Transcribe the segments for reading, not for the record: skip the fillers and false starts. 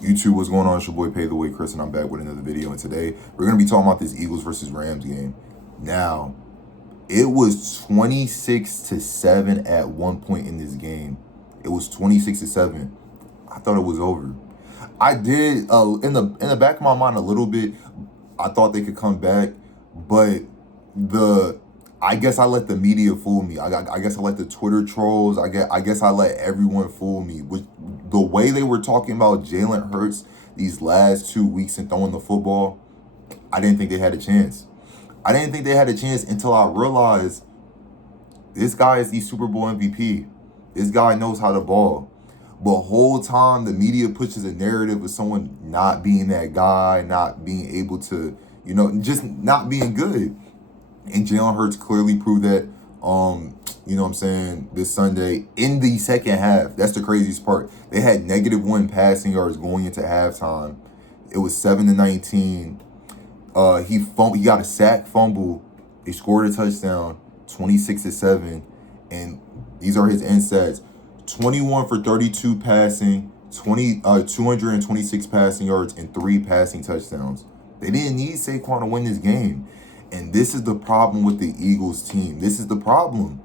YouTube, what's going on? It's your boy Pay the Way Chris, and I'm back with another video. And today we're gonna be talking about this Eagles versus Rams game. Now, it was 26-7 at one point in this game. It was 26-7. I thought it was over. I did in the back of my mind a little bit. I thought they could come back, but the I guess I let the media fool me. I guess I let the Twitter trolls. I guess I let everyone fool me with the way they were talking about Jalen Hurts these last 2 weeks and throwing the football. I didn't think they had a chance. I didn't think they had a chance until I realized this guy is the Super Bowl MVP. This guy knows how to ball. But whole time the media pushes a narrative of someone not being that guy, not being able to, just not being good. And Jalen Hurts clearly proved that, this Sunday in the second half. That's the craziest part. They had -1 passing yards going into halftime. It was 7-19. He got a sack fumble. They scored a touchdown, 26-7. And these are his end stats. 21 for 32 passing, 226 passing yards, and 3 passing touchdowns. They didn't need Saquon to win this game. And this is the problem with the Eagles team. This is the problem.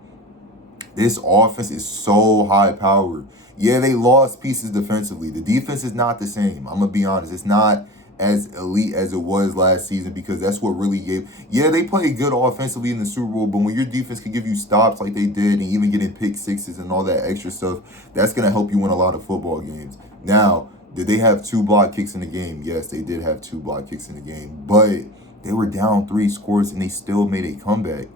This offense is so high powered. Yeah, they lost pieces defensively. The defense is not the same. I'm going to be honest. It's not as elite as it was last season because that's what really gave. Yeah, they played good offensively in the Super Bowl, but when your defense can give you stops like they did and even getting pick sixes and all that extra stuff, that's going to help you win a lot of football games. Now, did they have 2 block kicks in the game? Yes, they did have 2 block kicks in the game, but they were down 3 scores and they still made a comeback.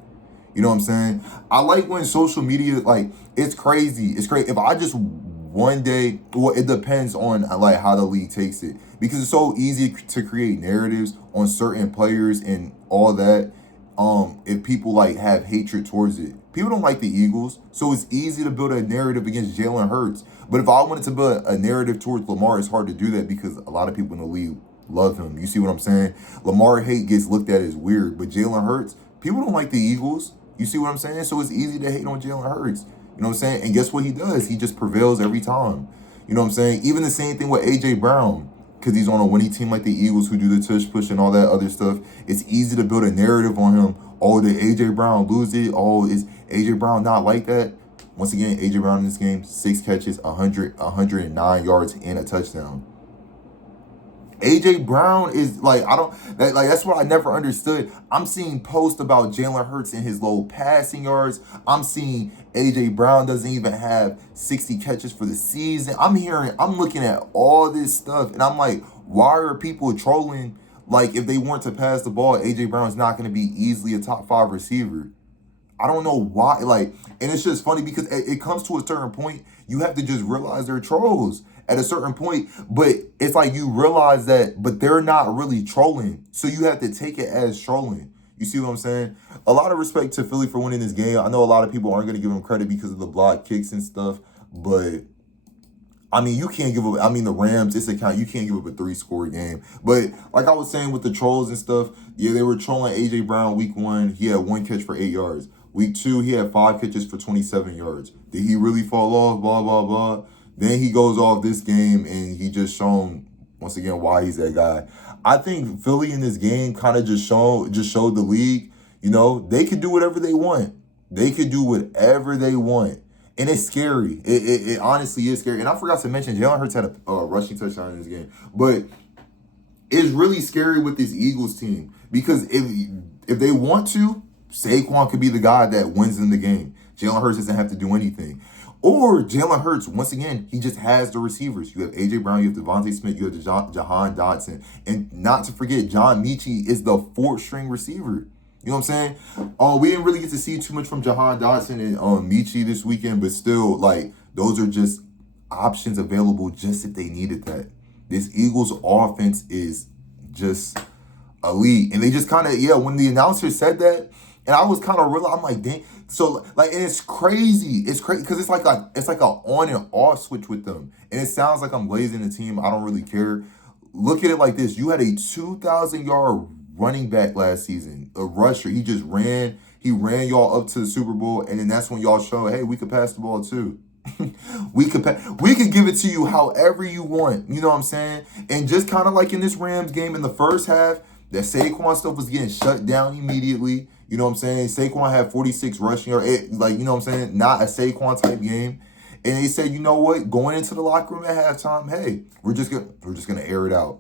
You know what I'm saying? I like when social media, like, it's crazy. It's great. If I just one day, well, it depends on like how the league takes it because it's so easy to create narratives on certain players and all that. If people like have hatred towards it, people don't like the Eagles, so it's easy to build a narrative against Jalen Hurts. But if I wanted to build a narrative towards Lamar, it's hard to do that because a lot of people in the league love him. You see what I'm saying? Lamar hate gets looked at as weird, but Jalen Hurts, people don't like the Eagles. You see what I'm saying? So it's easy to hate on Jalen Hurts. You know what I'm saying? And guess what he does? He just prevails every time. You know what I'm saying? Even the same thing with A.J. Brown, because he's on a winning team like the Eagles who do the tush push and all that other stuff. It's easy to build a narrative on him. Oh, did A.J. Brown lose it? Oh, is A.J. Brown not like that? Once again, A.J. Brown in this game, 6 catches, 109 yards, and a touchdown. AJ Brown is like that's what I never understood. I'm seeing posts about Jalen Hurts and his low passing yards. I'm seeing AJ Brown doesn't even have 60 catches for the season. I'm looking at all this stuff and I'm like, why are people trolling? Like if they weren't to pass the ball, AJ Brown is not going to be easily a top 5 receiver. I don't know why, and it's just funny because it comes to a certain point, you have to just realize they're trolls at a certain point, but it's like you realize that, but they're not really trolling, so you have to take it as trolling. You see what I'm saying? A lot of respect to Philly for winning this game. I know a lot of people aren't going to give them credit because of the block kicks and stuff, but I mean, you can't give up. I mean, the Rams, it's a count. You can't give up a 3-score game. But like I was saying with the trolls and stuff, yeah, they were trolling A.J. Brown week 1. He had 1 catch for 8 yards. Week 2, he had 5 catches for 27 yards. Did he really fall off? Blah, blah, blah. Then he goes off this game and he just shown, once again, why he's that guy. I think Philly in this game kind of just showed the league, they could do whatever they want. They could do whatever they want. And it's scary. It honestly is scary. And I forgot to mention, Jalen Hurts had a rushing touchdown in this game. But it's really scary with this Eagles team. Because if they want to, Saquon could be the guy that wins in the game. Jalen Hurts doesn't have to do anything. Or Jalen Hurts, once again, he just has the receivers. You have A.J. Brown, you have Devontae Smith, you have Jahan Dotson. And not to forget, John Mechie is the 4th-string receiver. You know what I'm saying? We didn't really get to see too much from Jahan Dotson and Mechie this weekend, but still, those are just options available just if they needed that. This Eagles offense is just elite. And they just kind of, when the announcer said that, and I was kind of real, I'm like, dang. So, and it's crazy. It's crazy because it's like a on and off switch with them. And it sounds like I'm glazing the team. I don't really care. Look at it like this. You had a 2,000-yard running back last season, a rusher. He ran y'all up to the Super Bowl, and then that's when y'all showed, hey, we could pass the ball too. we could give it to you however you want. You know what I'm saying? And just kind of like in this Rams game in the first half, that Saquon stuff was getting shut down immediately. You know what I'm saying? Saquon had 46 rushing yards. Like, you know what I'm saying? Not a Saquon type game. And they said, you know what? Going into the locker room at halftime, hey, we're just gonna air it out.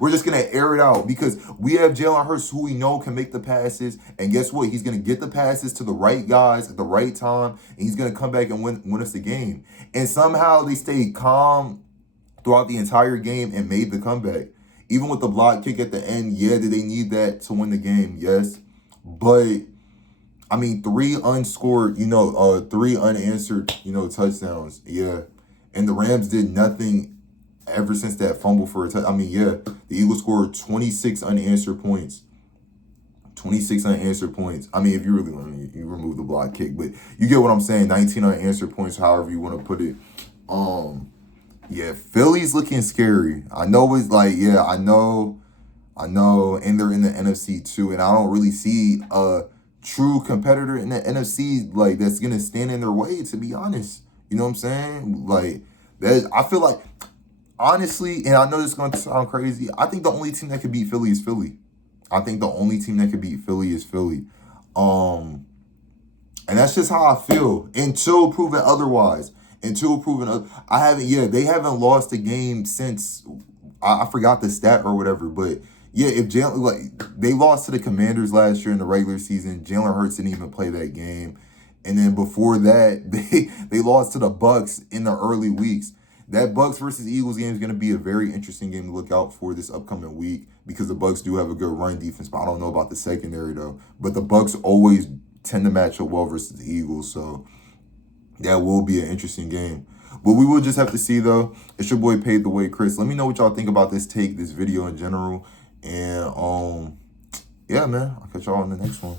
We're just gonna air it out because we have Jalen Hurts, who we know can make the passes. And guess what? He's gonna get the passes to the right guys at the right time, and he's gonna come back and win us the game. And somehow they stayed calm throughout the entire game and made the comeback. Even with the block kick at the end, yeah, did they need that to win the game? Yes. But I mean, 3 unscored, 3 unanswered, touchdowns. Yeah. And the Rams did nothing ever since that fumble for a touchdown. I mean, yeah, the Eagles scored 26 unanswered points. 26 unanswered points. I mean, if you really want to, you remove the block kick, but you get what I'm saying. 19 unanswered points, however you want to put it. Yeah, Philly's looking scary. I know it's like, yeah, I know, and they're in the NFC too, and I don't really see a true competitor in the NFC like that's gonna stand in their way, to be honest. You know what I'm saying? Like that, I feel like honestly, and I know this is gonna sound crazy, I think the only team that could beat Philly is Philly. I think the only team that could beat Philly is Philly. And that's just how I feel until proven otherwise. I haven't, yeah, they haven't lost a game since, I forgot the stat or whatever, but yeah, if Jalen, like, they lost to the Commanders last year in the regular season. Jalen Hurts didn't even play that game. And then before that, they lost to the Bucks in the early weeks. That Bucks versus Eagles game is going to be a very interesting game to look out for this upcoming week because the Bucks do have a good run defense, but I don't know about the secondary though. But the Bucks always tend to match up well versus the Eagles, so that will be an interesting game. But we will just have to see though. It's your boy Paid the Way, Chris. Let me know what y'all think about this video in general. And yeah, man, I'll catch y'all in the next one.